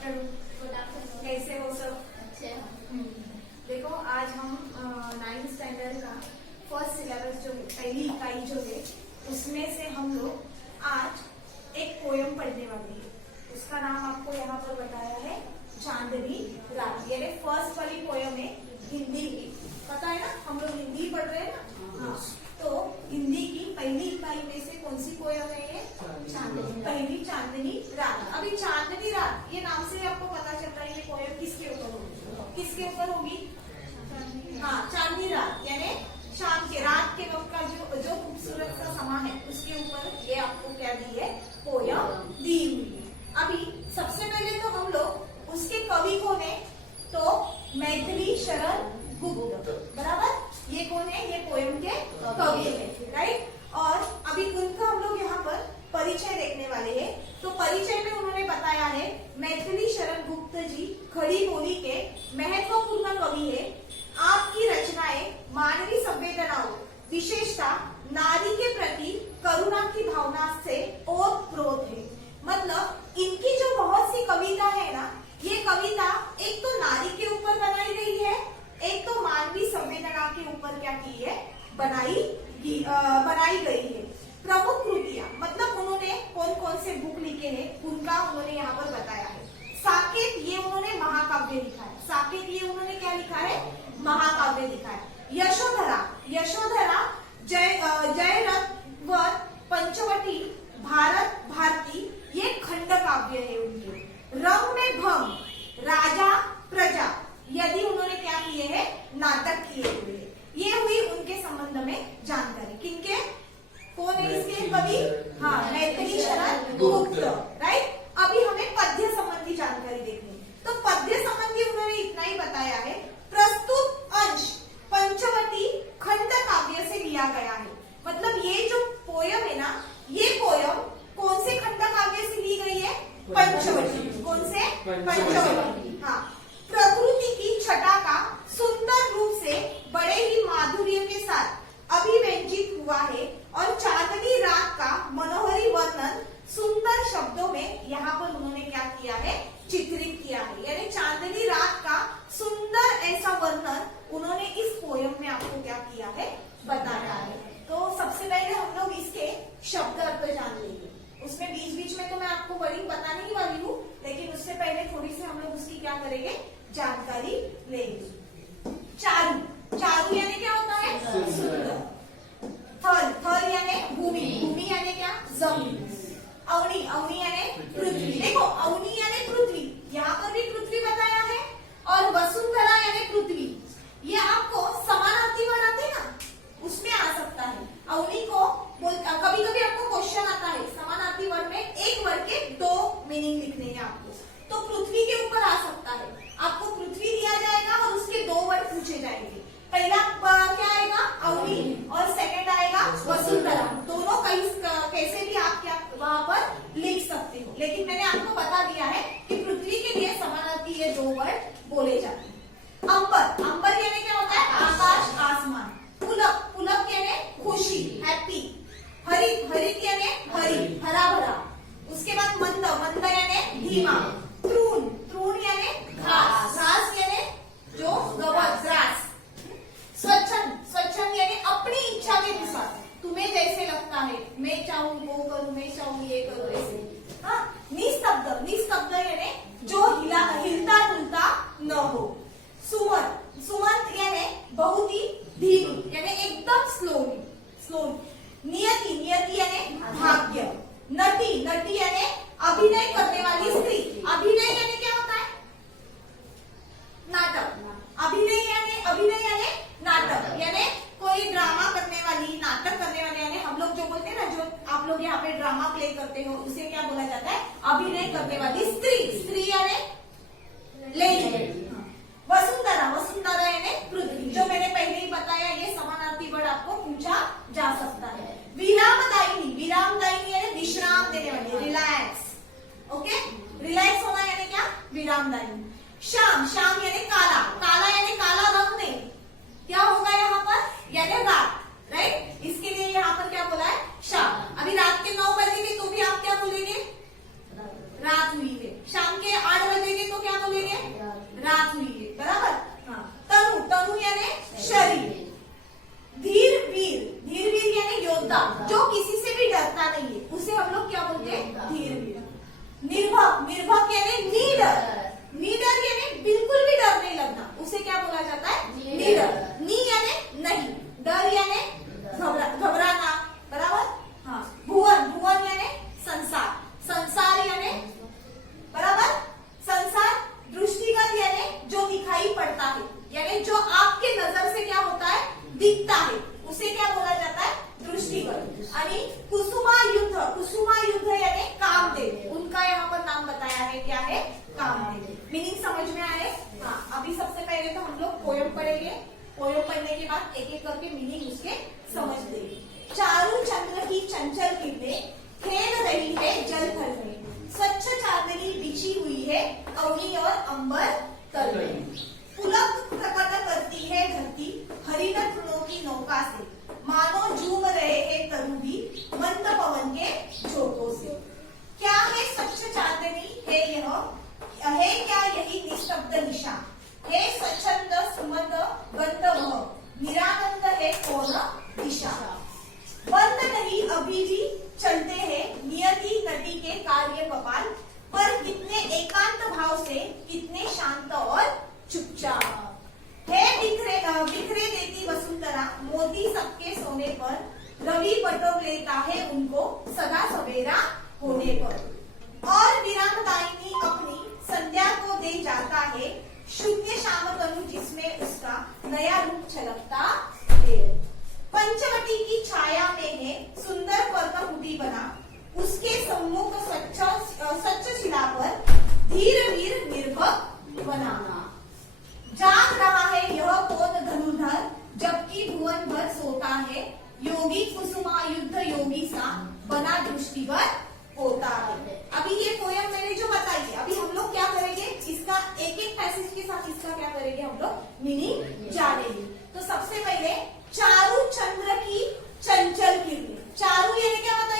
Afternoon. कैसे हो सब? अच्छे। देखो आज हम 9th स्टैंडर्ड का फर्स्ट सिलेबस जो पहली इकाई जो है उसमें से हम लोग आज एक पोयम पढ़ने वाले हैं। उसका नाम आपको यहाँ पर बताया है चांदनी रात। ये फर्स्ट वाली पोयम है हिंदी की, पता है ना, हम लोग हिंदी पढ़ रहे हैं ना। हाँ, तो हिंदी की पहली इकाई में से कौन सी पोयम है ये? चांदनी। पहली चांदनी रात। अभी चांदनी रात ये नाम से आपको पता चलता है ये पोयम किसके ऊपर होगी? किसके ऊपर होगी? हाँ, चांदनी रात यानी शाम के रात के वक्त का जो खूबसूरत सा समा है उसके ऊपर ये आपको क्या दी है? पोयम दी हुई है। अभी सबसे पहले तो हम लोग उसके कवि कौन है? तो मैथिली शरण गुप्त, बराबर। ये कौन है? ये पोयम के कवि है, राइट। और अभी उनका हम लोग यहाँ पर परिचय देखने वाले हैं। तो परिचय में उन्होंने बताया है मैथिली शरण गुप्त जी खड़ी बोली के महत्वपूर्ण कवि है। आपकी रचनाएं मानवीय संवेदनाओं, विशेषता नारी के प्रति करुणा की भावना से ओतप्रोत है। मतलब इनकी जो बहुत सी कविता है ना, ये कविता एक तो नारी के ऊपर बनाई गई है, एक तो मानवीय संवेदना के ऊपर क्या की है? बनाई गई है। प्रमुख कृतियां मतलब उन्होंने कौन कौन से बुक लिखे हैं उनका उन्होंने यहाँ पर बताया है। साकेत ये उन्होंने महाकाव्य लिखा है। साकेत ये उन्होंने क्या लिखा है? महाकाव्य लिखा है। यशोधरा जयरथ पंचवटी भारत भारती ये खंड काव्य है उनके। रंग में भंग राजा प्रजा यदि उन्होंने क्या किए हैं? नाटक किए हुए। ये हुई उनके संबंध में जानकारी। किनके? कौन है इसके कवि? हाँ, मैथिली शरण गुप्त, राइट। अभी हमें पद्य संबंधी जानकारी देखनी। तो पद्य संबंधी उन्होंने इतना ही बताया है, प्रस्तुत अंश पंचवटी खंड काव्य से लिया गया है। मतलब ये जो पोयम है ना, ये पोयम कौन से खंड काव्य से ली गई है? पंचवटी। कौन से? पंचवटी। हाँ, प्रकृति की छटा का सुंदर रूप से बड़े ही माधुर्य के साथ अभिव्यंजित हुआ है और चांदनी रात का मनोहरी वर्णन सुंदर शब्दों में यहाँ पर उन्होंने क्या किया है? चित्रित किया है। यानी चांदनी रात का सुंदर ऐसा वर्णन उन्होंने इस पोयम में आपको क्या किया है? बताया है। तो सबसे पहले हम लोग इसके शब्द अर्थ जान लेंगे। उसमें बीच बीच में तो मैं आपको वर्डिंग बताने ही वाली हूँ, लेकिन उससे पहले थोड़ी सी हम लोग उसकी क्या करेंगे? जानकारी लेंगे। चारू यानी क्या होता है? सुंदर। थल यानी भूमि यानी क्या? जमीन। अवनी यानी पृथ्वी। देखो, अवनी यानी पृथ्वी, यहाँ पर भी पृथ्वी बताया है। और वसुंधरा यानी पृथ्वी, ये आपको समानार्थी वर्ण आते हैं ना, उसमें आ सकता है। अवनी को कभी कभी आपको क्वेश्चन आता है समानार्थी वर्ण में एक वर्ण के दो मीनिंग लिखने हैं आपको, तो पृथ्वी के ऊपर आ सकता है। आपको पृथ्वी दिया जाएगा और उसके दो वर्ड पूछे जाएंगे। पहला क्या आएगा? अवनी, और सेकंड आएगा वसुंधरा। दोनों कैसे भी आप क्या वहां पर लिख सकते हो, लेकिन मैंने आपको बता दिया है कि पृथ्वी के लिए समानार्थी ये दो वर्ड बोले जाते हैं। अंबर यानी क्या होता है? आकाश, आसमान। पुलक यानी खुशी, हैप्पी। हरित यानी हरी, हरा भरा। उसके बाद मंद यानी धीमा। तृण यानी घास यानी जो गवत, ग्रास। स्वच्छंद यानी अपनी इच्छा के अनुसार, तुम्हें जैसे लगता है, मैं चाहूँ वो करूँ, मैं चाहूँ ये करूँ, ऐसे। हाँ, निस्तब्ध यानी जो हिलता डुलता न हो। सुमंत यानी बहुत ही धीमी, यानी एकदम स्लोली। नियति यानी भाग्य। नटी यानी अभिनय करने वाली स्त्री। अभिनय यानी क्या होता है? नाटक। अभिनय यानी नाटक, यानी कोई ड्रामा करने वाली, नाटक करने वाली, यानी हम लोग जो बोलते हैं ना, जो आप लोग यहाँ पे ड्रामा प्ले करते हो, उसे क्या बोला जाता है? अभिनय करने वाली स्त्री यानी लेडी। वसुंधरा यानी पृथ्वी, जो मैंने पहले ही बताया, ये समानार्थी वर्ड आपको पूछा जा सकता है। विरामदायिनी यानी विश्राम देने वाली, रिलैक्स। ओके, रिलैक्स होना यानी क्या? विरामदायिनी। शाम यानी काला यानी काला रंग में क्या होगा यहाँ पर? यानी रात, राइट। इसके लिए यहाँ पर क्या बोला है? शाम। अभी रात के 9 बजेंगे तो भी आप क्या बोलेंगे? रात हुई है। शाम के 8 बजेंगे निर्भक यानी निडर, निडर यानी बिल्कुल भी डर नहीं लगना, उसे क्या बोला जाता है? निडर। नी यानी नहीं, डर यानी घबराना, बराबर। हाँ, भुवन, भुवन यानी संसार, संसार यानी बराबर संसार। दृष्टिगत यानी जो दिखाई पड़ता है, यानी जो आपके नजर से क्या होता है? दिखता है, उसे क्या बोला जाता है? दृष्टिगत। आणि कुसुमा युद्ध, कुसुमा युद्ध यानी कामदेव, उनका यहाँ पर नाम बताया है, क्या है? कामदेव। मीनिंग समझ में आए? हाँ, अभी सबसे पहले तो हम लोग पोयम पढ़ेंगे, पोयम पढ़ने के बाद एक एक करके मीनिंग उसके समझ लेंगे। चारू चंद्र की चंचल किरणें खेल रही है जल थल में, स्वच्छ चांदनी बिछी हुई है अवनी और अंबर तल में, पुलक प्रकट करती है धरती हरिण तृणों की नौका से, मानो झूम रहे हैं तरु भी मंद पवन के झोंकों से। क्या है स्वच्छ चांदनी है यह, है क्या यही निस्तब्ध निशा, है स्वच्छंद सुमंद गंध वह, निरानंद है कौन दिशा। बंद नहीं अभी भी चलते हैं नियति नदी के कार्य कपाल, पर कितने एकांत भाव से, कितने शांत और चुपचाप। है बिखरे देती वसुंधरा मोती सबके सोने पर, रवि बटोर लेता है उनको सदा सवेरा होने पर। और विरामदायिनी अपनी संध्या को दे जाता है, शून्य श्याम तनु जिसमें उसका नया रूप छलकता है। पंचवटी की छाया में है सुंदर पर्वतमुटी बना, उसके सम्मुख स्वच्छ शिला पर धीर वीर निर्भक बनाना। जाग रहा है यह कौन धनुर्धर, जबकि भुवन भर सोता है, योगी कुसुमा युद्ध योगी सा बना दृष्टिगत होता है। अभी ये पोयम मैंने जो बताई है, अभी हम लोग क्या करेंगे? इसका एक एक पैसेज के साथ इसका क्या करेंगे? हम लोग मीनिंग जानेंगे। तो सबसे पहले चारू चंद्र की चंचल किरणें, चारू यानी क्या बताइए?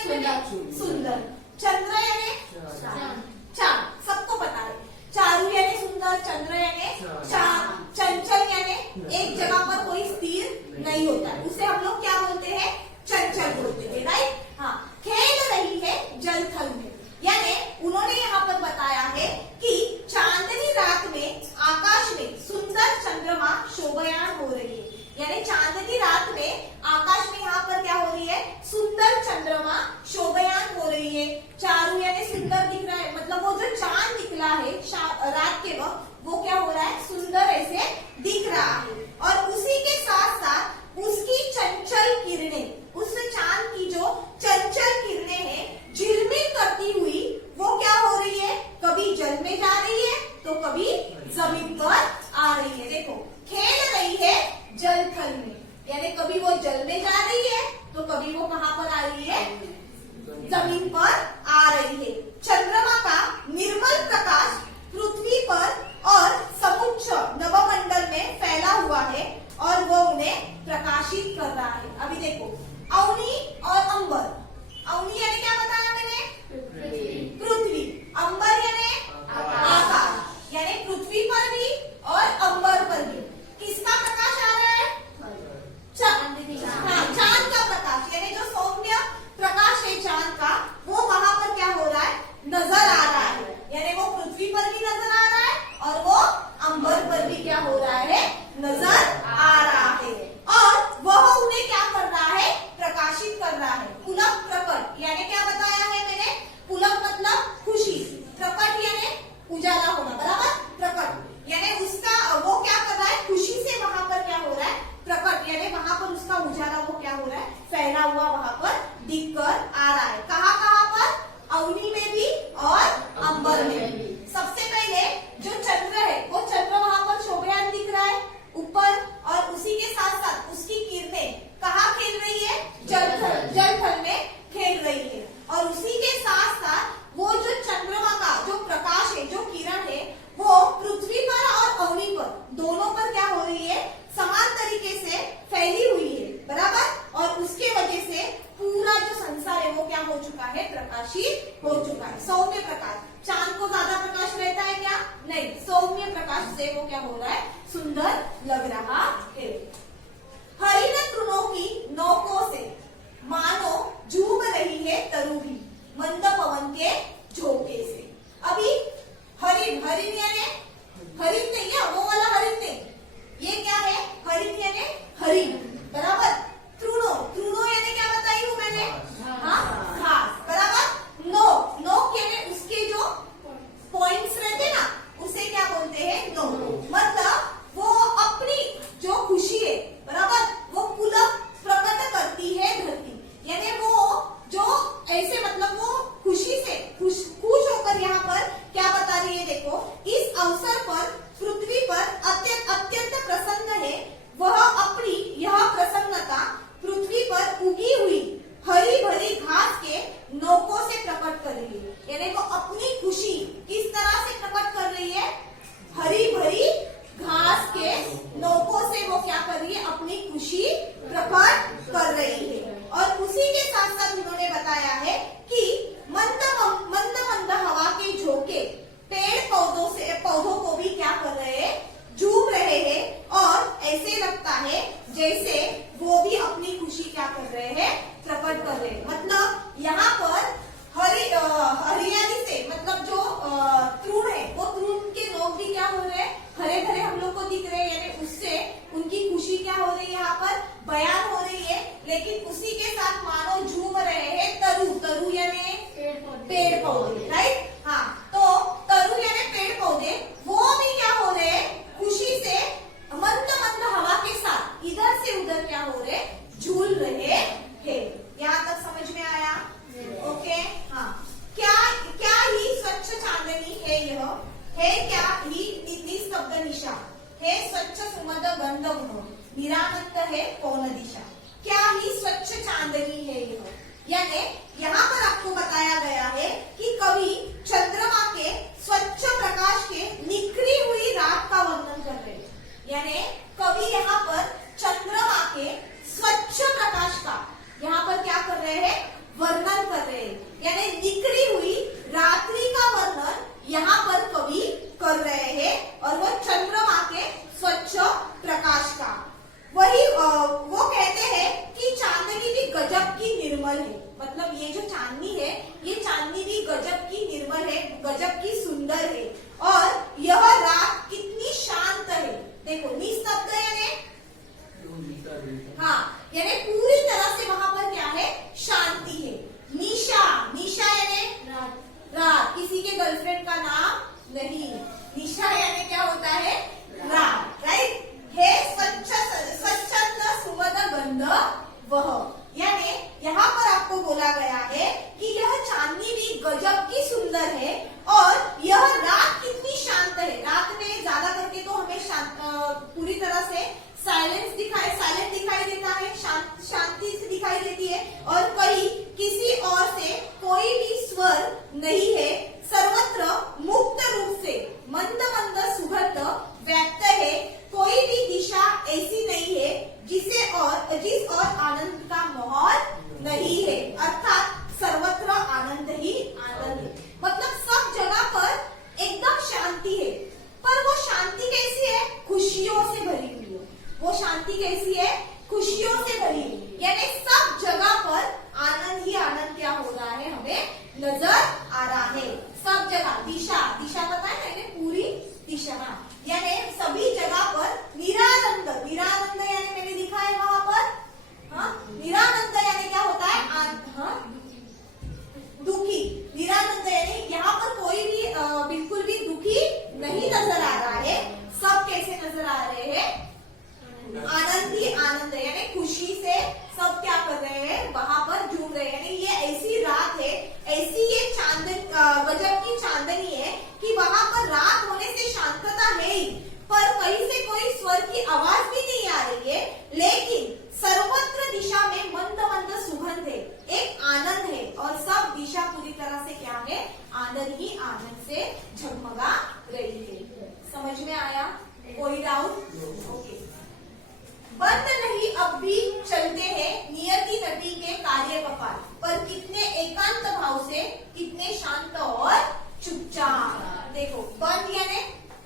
सुंदर। चंद्र यानी चांद, सबको पता है। चारू यानी सुंदर, चंद्र यानी चांद, चंचल यानी एक जगह पर कोई स्थिर नहीं होता है, उसे हम लोग क्या बोलते हैं? चंचल बोलते हैं, राइट। हाँ, खेल रही है जल थल में, यानी उन्होंने यहाँ पर बताया है कि चांदनी रात में आकाश में सुंदर चंद्रमा शोभायान हो रही है, यानी चांदनी रात में आकाश में यहाँ पर क्या हो रही है? सुंदर चंद्रमा शोभायान हो रही है। चारू यानी सुंदर दिख रहा है, मतलब वो जो चांद निकला है रात के वक्त, वो क्या हो रहा है? सुंदर ऐसे दिख रहा है। और उसी के साथ साथ उसकी चंचल किरणें, उस चांद की जो चंचल किरणें हैं झिलमिल करती हुई, वो क्या हो रही है? कभी जल में जा रही है तो कभी जमीन पर आ रही है। देखो, खेल रही है जल थल में, यानी कभी वो जल में जा रही है तो कभी वो कहाँ पर आ रही है? जमीन पर आ रही है। चंद्रमा का निर्मल प्रकाश पृथ्वी पर और समुच्च नवमंडल में फैला हुआ है और वो उन्हें प्रकाशित कर रहा है। अभी देखो, अवनी और अंबर, अवनी यानी क्या बताया मैंने? पृथ्वी। अंबर यानी आकाश, यानी पृथ्वी पर भी और अंबर पर भी किसका प्रकाश आ रहा है? चांद का प्रकाश, यानी जो सौम्य प्रकाश है चांद का, वो वहां पर क्या हो रहा है? नजर आ रहा है, यानी वो पृथ्वी पर भी नजर आ रहा है और वो अंबर पर भी क्या हो रहा है? नजर आ रहा है। और वह उन्हें क्या कर रहा है? प्रकाशित कर रहा है। पुलक प्रकट, यानी क्या बताया है मैंने? पुलक मतलब खुशी, प्रकट यानी उजाला होना, बराबर। प्रकट यानी उसका वो क्या कर रहा है? खुशी से वहां पर क्या हो रहा है? प्रकट यानी वहां पर उसका उजाला वो क्या हो रहा है? फैला हुआ वहां पर दिख कर आ रहा है। कहाँ कहाँ पर? अवनी में भी और अंबर में भी। सबसे पहले जो चंद्र है, वो चंद्र वहां पर शोभायान दिख रहा है ऊपर, और उसी के साथ साथ उसकी किरणें कहाँ खेल रही है? जल थल में खेल रही है। और उसी के साथ साथ वो जो चंद्रमा का जो प्रकाश है, जो किरण है, वो पृथ्वी पर और अवनी पर दोनों पर क्या हो रही है? समान तरीके से फैली हुई है, बराबर। और उसके वजह से पूरा जो संसार है वो क्या हो चुका है? प्रकाशित हो चुका है। सौम्य प्रकाश, चांद को ज्यादा प्रकाश रहता है क्या? नहीं, सौम्य प्रकाश से वो क्या हो रहा है? सुंदर लग रहा है। हरिण तृणों की नौकों से मानो झूम रही है तरु भी मंद पवन के झोंके से। अभी अवसर पर पृथ्वी पर अत्यंत प्रसन्न है, वह अपनी यह प्रसन्नता पृथ्वी पर उगी हुई हरी भरी घास के नोकों से प्रकट कर रही है। यानी वो अपनी खुशी किस तरह से प्रकट कर रही है? हरी भरी घास के नोकों से वो क्या कर रही है? अपनी खुशी प्रकट कर रही है। और उसी के साथ साथ उन्होंने बताया है कि मंद मंद हवा के झोंके पेड़ पौधों को भी क्या कर रहे हैं? झूम रहे हैं, और ऐसे लगता है जैसे वो भी अपनी खुशी क्या कर रहे हैं? प्रकट कर रहे हैं। मतलब यहाँ पर हरियाली से मतलब जो तृण है, वो तृण के नोक भी क्या हो रहे हैं? हरे भरे हम लोग को दिख रहे हैं। यानी उससे उनकी खुशी क्या हो रही है? यहाँ पर बयान हो रही है। लेकिन उसी के साथ मानो झूम रहे हैं तरु यानी पेड़ पौधे, राइट? हाँ, तो तरु यानी पेड़ पौधे वो भी क्या हो रहे हैं? खुशी से मंद हवा के साथ इधर से उधर क्या हो रहे? झूल रहे हैं। यहाँ तक समझ में आया? ओके, हाँ। क्या ही स्वच्छ चांदनी है यह, है क्या ही निस्तब्ध निशा, है स्वच्छ सुमद गंध निरानंद है कौन दिशा। क्या ही स्वच्छ चांदनी है यह, यानी यहाँ पर आपको बताया गया है कि कवि चंद्रमा के स्वच्छ प्रकाश के निखरी हुई रात का वर्णन कर रहे हैं। यानी कवि यहाँ पर चंद्रमा के स्वच्छ प्रकाश का यहाँ पर क्या कर रहे हैं? वर्णन कर रहे हैं। यानी निखरी हुई रात्रि का वर्णन यहाँ पर कवि कर रहे हैं, और वो चंद्रमा के स्वच्छ प्रकाश का। वही वो कहते हैं कि चांदनी भी गजब की निर्मल है। मतलब ये जो चांदनी है, ये चांदनी भी गजब की निर्मल है, गजब की सुंदर है। और यह रात कितनी शांत है। देखो, निस्तब्ध यानी हाँ, यानी पूरी तरह से वहां पर क्या है? शांति है। निशा यानी रात। किसी के गर्लफ्रेंड का नाम नहीं। निशा यानी क्या होता है? रात, राइट? है स्वच्छंद सुमद गंध वह, यानी यहाँ पर आपको बोला गया है कि यह चांदनी भी गजब की सुंदर है, और यह रात कितनी शांत है। रात में ज्यादा करके तो हमें पूरी तरह से साइलेंट दिखाई देता है, शांति से दिखाई देती है, और कहीं किसी और से कोई भी स्वर नहीं है। सर्वत्र मुक्त रूप से मंद सुगंध व्यक्त है। कोई भी दिशा ऐसी नहीं है जिस और आनंद का माहौल नहीं है। अर्थात सर्वत्र आनंद ही आनंद है। मतलब सब जगह पर एकदम शांति है, पर वो शांति कैसी है? खुशियों से भरी हुई है। वो शांति कैसी है? खुशियों से भरी हुई। यानी सब जगह पर आनंद ही आनंद क्या हो रहा है? हमें नजर आ रहा है। सब जगह दिशा पता है ना? पूरी दिशा, यानी सभी जगह पर निरानंद यानी मैंने लिखा है वहां पर। हाँ, निरानंद यानी क्या होता है? दुखी। निरानंद यानी यहाँ पर कोई भी बिल्कुल भी दुखी नहीं नजर आ रहा है। सब कैसे नजर आ रहे हैं? आनंद ही आनंद है। यानी खुशी से सब क्या कर रहे हैं? वहां पर झूम रहे हैं। यानी ये ऐसी रात है, ऐसी ये गजब की चांदनी है कि वहां पर रात होने से शांतता है ही, पर कहीं से कोई स्वर की आवाज भी नहीं आ रही है। लेकिन सर्वत्र दिशा में मंद सुगंध है, एक आनंद है, और सब दिशा पूरी तरह से क्या है? आनंद ही आनंद से झगमगा रही है। समझ में आया? कोई डाउट? ओके। बंद नहीं अब भी चलते हैं नियति नदी के कार्य कपाल, पर कितने एकांत भाव से, कितने शांत और चुपचाप। देखो, बंद यानी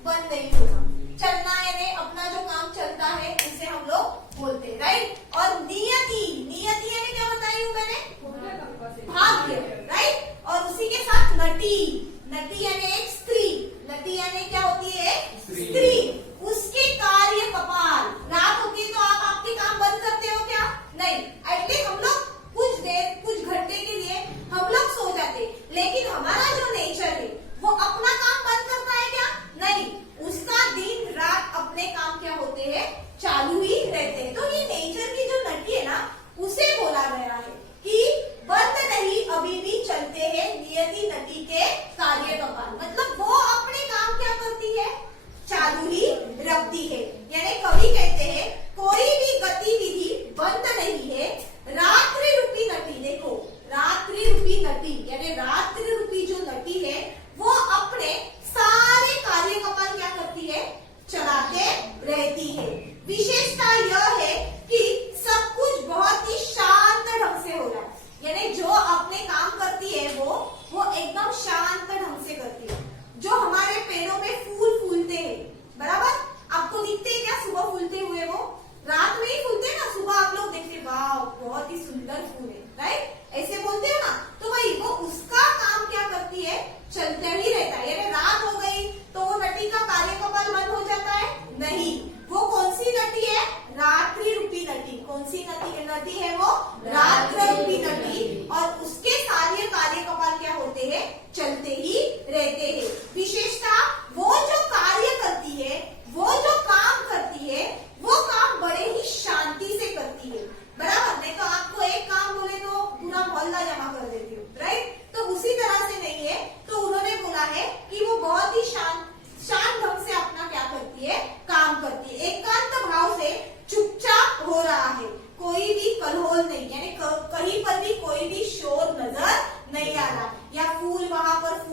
बंद नहीं होना, चलना यानी अपना जो काम चलता है उसे हम लोग बोलते हैं, राइट? और नियति यानी क्या बताई हूँ मैंने? भाग्य, राइट? और उसी के साथ नटी यानी एक स्त्री। नटी यानी क्या होती है? स्त्री। उसके कार्य कपाल। रात होती है तो आप आपके काम बंद करते हो क्या? नहीं। एटलीस्ट हम लोग कुछ घंटे के लिए हम लोग सो जाते, लेकिन हमारा जो नेचर है वो अपना काम बंद करता है क्या? नहीं। उसका दिन रात अपने काम क्या होते हैं? चालू ही रहते हैं। तो ये नेचर की जो नटी है ना, उसे बोला गया है कि बंद नहीं अभी भी चलते हैं नियति नदी के कार्य कपाल।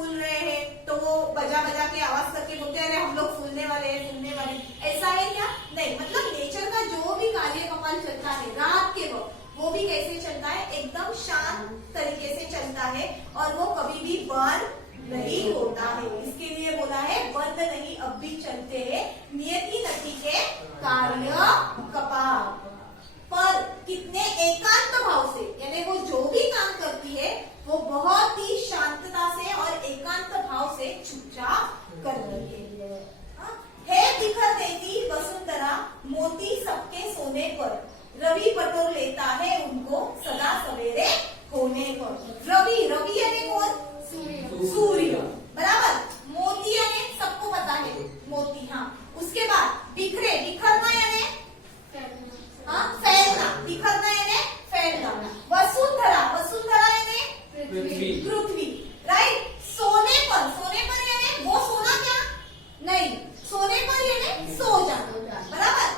फूल रहे हैं तो वो बजा बजा के आवाज करके बोलते हैं अरे हम लोग फूलने वाले हैं, फूलने वाले। ऐसा है क्या? नहीं, मतलब नेचर का जो भी कार्य कमाल चलता है रात के वक्त वो भी कैसे चलता है? एकदम शांत तरीके से चलता है और वो कभी भी बंद नहीं होता है। इसके लिए बोला है बंद नहीं अब भी चलते हैं नियति नति के कार्य कपाल। पर कितने एकांत भाव से, यानी वो जो भी काम करती है वो बहुत ही शांतता से और एकांत भाव से चुपचाप कर रही है। बिखर देती वसुंधरा मोती सबके सोने पर, रवि बटोर लेता है उनको सदा सवेरे होने पर। रवि, रवि यानी कौन? सूर्य, बराबर। मोती यानी सबको पता है मोती, हाँ। उसके बाद बिखरे, बिखरना यानी हाँ फैलना, बिखरना यानी फैलना। वसुंधरा, वसुंधरा यानी पृथ्वी, राइट। सोने पर, सोने पर यानी वो सोना क्या? नहीं, सोने पर यानी सो जाना, बराबर।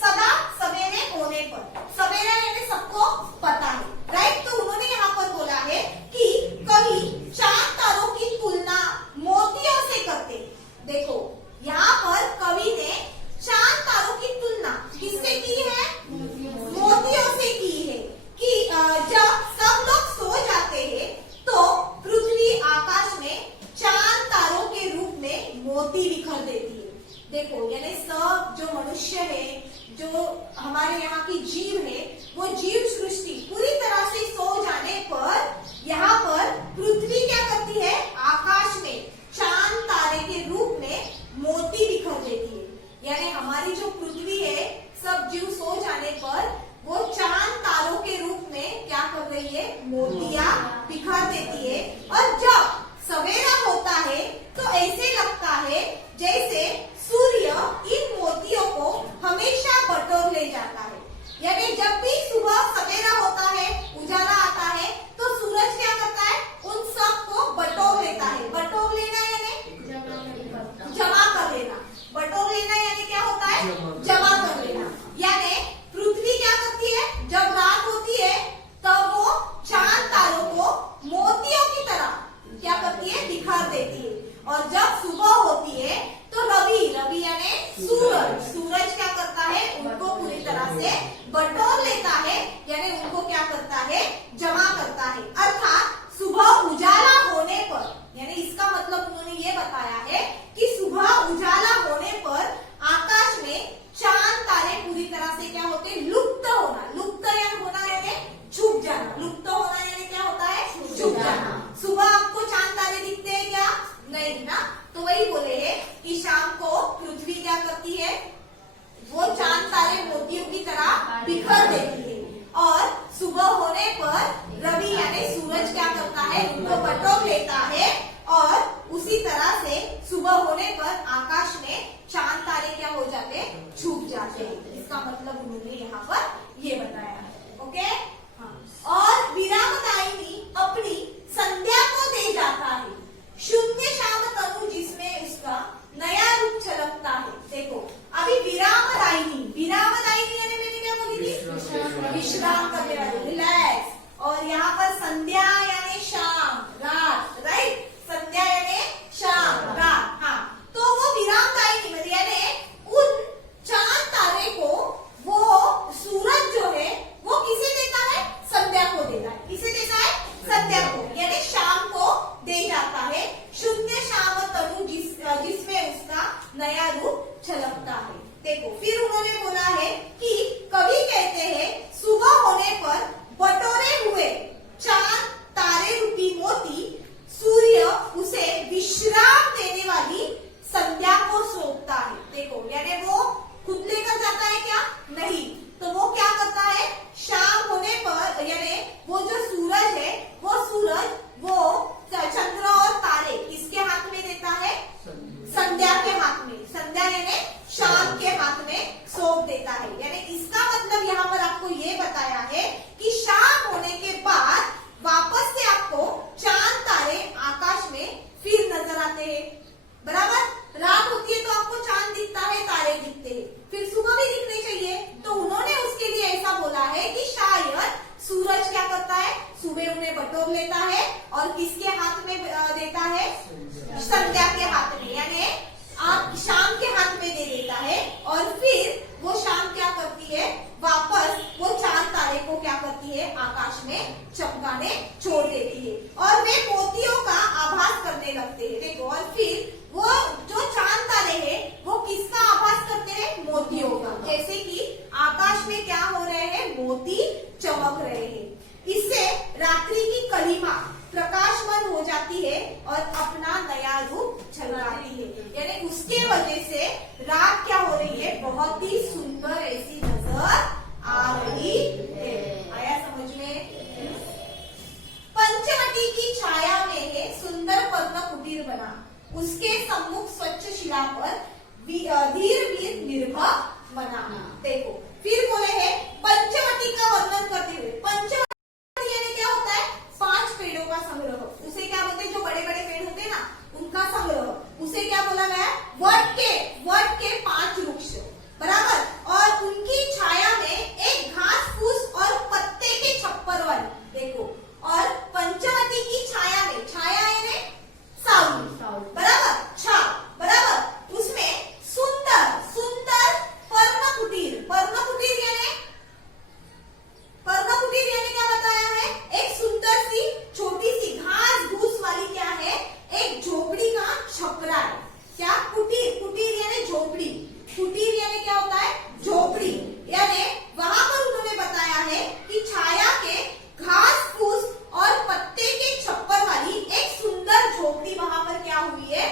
सदा सवेरे होने पर, सवेरे यानी सबको पता है, राइट। तो उन्होंने यहाँ पर बोला है कि कवि चांद तारों की तुलना मोतियों से करते। देखो यहाँ पर कवि ने चांद तारों की तुलना किससे की है? मोतियों से की है कि जब सब लोग सो जाते हैं तो पृथ्वी आकाश में चांद तारों के रूप में मोती बिखर देती है। देखो यानी सब जो मनुष्य है, जो हमारे यहाँ की जीव है, वो जीव सृष्टि पूरी तरह से सो जाने पर यहाँ पर पृथ्वी क्या करती है? आकाश में चांद तारे के रूप में मोती बिखर देती है। यानी हमारी जो पृथ्वी है सब जीव सो जाने पर वो चांद तारों के रूप में क्या कर रही है? मोतियां बिखर देती है। और जब सवेरा होता है तो ऐसे लगता है जैसे सूर्य इन मोतियों को हमेशा बटोर ले जाता है। यानी जब भी सुबह सवेरा होता है, उजाला आता है, तो सूरज क्या करता है? उन सब को बटोर लेता है। बटोर लेना यानी जमा कर लेना। बटोर लेना यानी क्या होता है? जमा कर लेना। यानी पृथ्वी क्या करती है? जब रात होती है तब वो चांद तारों को मोतियों की तरह क्या करती है? बिखर देती है। और जब सुबह होती है तो रवि, रवि यानी सूरज, सूरज क्या करता है? उनको पूरी तरह से बटोर लेता है, यानी उनको क्या करता है? जमा करता है। अर्थात सुबह उजाला होने पर, यानी इसका मतलब उन्होंने ये बताया है कि सुबह उजाला होने पर आकाश में चांद तारे पूरी तरह से क्या होते हैं? लुप्त होना। लुप्त यानी होना यानी छुप जाना। लुप्त होना यानी क्या होता है? छुप जाना। सुबह आपको चांद तारे दिखते हैं क्या? नहीं ना। तो वही बोले है कि शाम को पृथ्वी क्या करती है? वो चांद तारे मोतियों की तरह बिखर देती है। और सुबह होने पर रवि यानी सूरज क्या करता है? उनको बटोर लेता है और उसी तरह से सुबह होने पर आकाश में चांद तारे क्या हो जाते हैं? छुप जाते हैं। इसका मतलब उन्होंने यहाँ पर ये बताया है। ओके, हाँ। और विरामदायिनी अपनी संध्या को दे जाता है, शून्य श्याम तनु जिसमें उसका नया रूप छलकता है। देखो अभी विरामदायिनी, विरामदायिनी यानी मैंने क्या बोली थी? विश्राम करने वाली, रिलैक्स। और यहाँ पर संध्या यानी शाम, रात, राइट। संध्या यानी शाम, रात, हाँ। तो वो विरामदायिनी मतलब यानी उन चांद तारे को वो सूरज जो है वो किसे देता है? संध्या को देता है। किसे देता है? संध्या को, यानी शाम को दे जाता है। शून्य श्याम तनु जिसमें उसका नया रूप छलकता है। देखो फिर उन्होंने बोला है कि कवि कहते हैं सुबह होने पर बटोरे हुए चांद तारे रूपी मोती सूर्य उसे विश्राम देने वाली संध्या को सौंपता है। देखो यानी वो खुद लेकर जाता है क्या? नहीं। तो वो क्या करता है? शाम होने पर यानी वो जो सूरज है वो सूरज वो चंद्र और तारे किसके हाथ में देता है? संध्या के हाथ में। संध्या यानी शाम के हाथ में सौंप देता है। यानी इसका मतलब यहाँ पर आपको ये बताया है कि शाम होने के बाद वापस से आपको चांद तारे आकाश में फिर नजर आते हैं। बराबर, रात होती है तो आपको चांद दिखता है, तारे दिखते हैं, फिर सुबह भी दिखने चाहिए। तो उन्होंने उसके लिए ऐसा बोला है कि शायद सूरज क्या करता है? सुबह उन्हें बटोर लेता है और किसके हाथ में देता है? देखो, और फिर वो जो चांद तारे हैं वो किसका आभास करते हैं? मोतियों का। जैसे कि आकाश में क्या हो रहे हैं? मोती चमक रहे हैं। इससे रात्रि की कलिमा प्रकाशमान हो जाती है और अपना नया रूप झलकाती है। यानी उसके वजह से रात क्या हो रही है? बहुत ही सुंदर ऐसी नजर आ रही है। आया समझ में? पंचवटी की छाया में है सुंदर पद्म कुटीर बना, उसके सम्मुख स्वच्छ शिला पर धीर वीर निर्भय बना। देखो फिर बोले है पंचवटी का वर्णन करते हुए। पंचवटी यानी क्या होता है? 5 पेड़ों का संग्रह। उसे क्या बोलते हैं? जो बड़े बड़े पेड़ होते हैं ना, उनका संग्रह। उसे क्या बोला गया? वट के 5 वृक्ष, बराबर। और उनकी छाया में एक घास फूस और पत्ते के छप्पर वाली। देखो, और पंचवटी की छाया में, छाया यानी सावली, बराबर, छा, बराबर। उसमें सुंदर सुंदर पर्ण कुटीर। पर्ण कुटीर यानी क्या बताया है? एक सुंदर सी छोटी सी घास घूस वाली क्या है? एक झोपड़ी का छपरा है। क्या? कुटीर। कुटीर यानी झोपड़ी। कुटीर यानी क्या होता है? झोपड़ी। यानी वहां पर उन्होंने बताया है कि छाया के घास फूस और पत्ते के छप्पर वाली एक सुंदर झोपड़ी वहां पर क्या हुई है?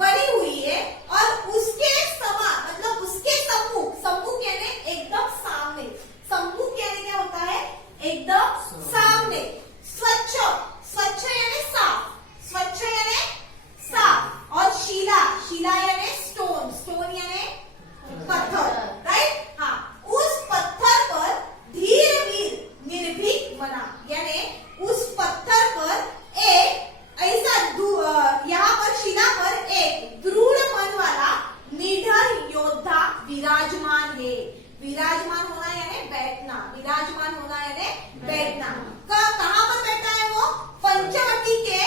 बनी हुई है। और उसके मतलब उसके सम्मुख यानी एकदम सामने। सम्मुख यानी क्या होता है? एकदम सामने। स्वच्छ यानी साफ। स्वच्छ यानी साफ। और शिला यानी स्टोन यानी पत्थर, राइट? हाँ, उस पत्थर पर धीर वीर निर्भीक बना। यानी उस पत्थर पर एक ऐसा यहाँ पर शिला पर एक दृढ़ मन वाला निडर योद्धा विराजमान है। विराजमान होना यानी बैठना। विराजमान होना यानी बैठना। कहाँ पर बैठा है वो? पंचवटी के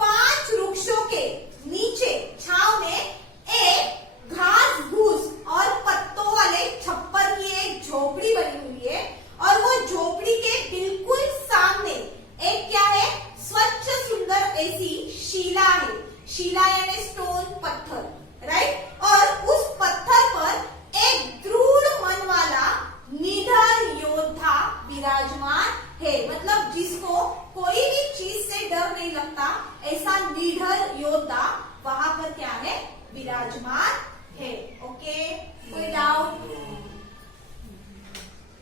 5 वृक्षों के नीचे छाव में एक घास घूस और पत्तों वाले छप्पर की एक झोपड़ी बनी हुई है। और वो झोपड़ी के बिल्कुल सामने एक क्या है? स्वच्छ सुंदर ऐसी शिला है। शिला यानी स्टोन, पत्थर, राइट? और उस पत्थर पर एक दृढ़ मन वाला निडर योद्धा विराजमान है। मतलब जिसको कोई भी चीज से डर नहीं लगता, ऐसा निडर योद्धा वहां पर क्या है? विराजमान है। ओके, कोई डाउट?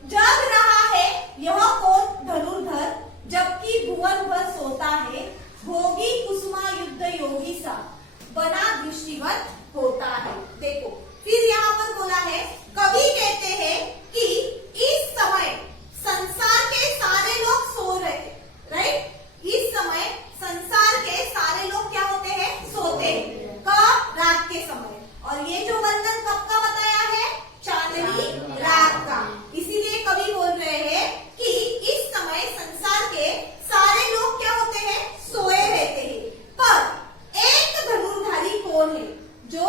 जग रहा है यह कौन धनुर्धर, जबकि भुवन भर सोता है। भोगी कुसुमा युद्ध योगी सा, बना दृष्टिवत होता है। देखो फिर यहाँ पर बोला है, कवि कहते हैं कि इस समय संसार के सारे लोग सो रहे हैं, राइट? इस समय संसार के सारे लोग क्या होते हैं? सोते हैं। कब? रात के समय। और ये जो वर्णन कब का बताया है? चांदनी रात का। इसीलिए कवि बोल रहे हैं कि इस समय संसार के सारे लोग क्या होते हैं? सोए रहते हैं। पर एक धनुर्धारी कौन है? जो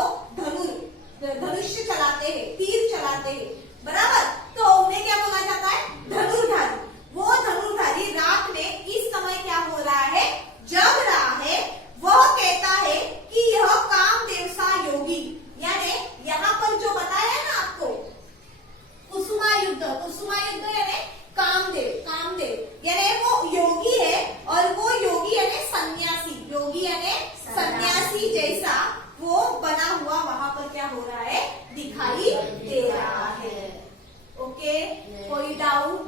धनुष्य चलाते हैं, तीर चलाते हैं, बराबर। तो उन्हें क्या बोला जाता है? धनुर्धारी। वो धनुर्धारी रात में इस समय क्या हो रहा है? जग रहा है। वह कहता है कि यह कामदेव सा योगी, यानी यहाँ पर जो बताया है ना आपको कुसुमा युद्ध यानी कामदेव यानी वो योगी है। और वो योगी यानी सन्यासी। योगी यानी सन्यासी जैसा वो बना हुआ वहां पर क्या हो रहा है? दिखाई दे रहा है। ओके, कोई डाउट?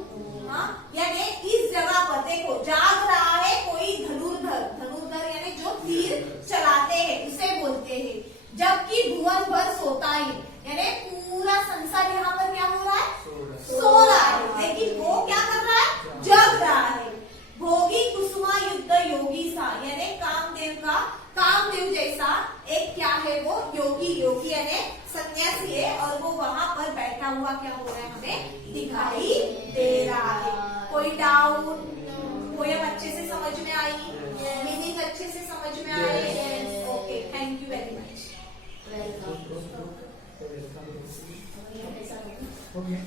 हाँ, यानी इस जगह पर देखो, जाग रहा है कोई धनुर्धर यानी जो तीर चलाते हैं उसे बोलते हैं। जबकि भुवन भर सोता है, यानी पूरा संसार यहाँ पर क्या हो रहा है? सो रहा है। लेकिन वो क्या कर रहा है? जग रहा है। भोगी कुसुमा युद्ध योगी सा, यानी कामदेव जैसा एक क्या है? वो योगी यानी सन्यासी है। और वो वहां पर बैठा हुआ क्या हो रहा है? हमें दिखाई दे रहा है। कोई डाउट? पोयम अच्छे से समझ में आई? मीनिंग अच्छे से समझ में आए? Okay, thank you very much. Okay.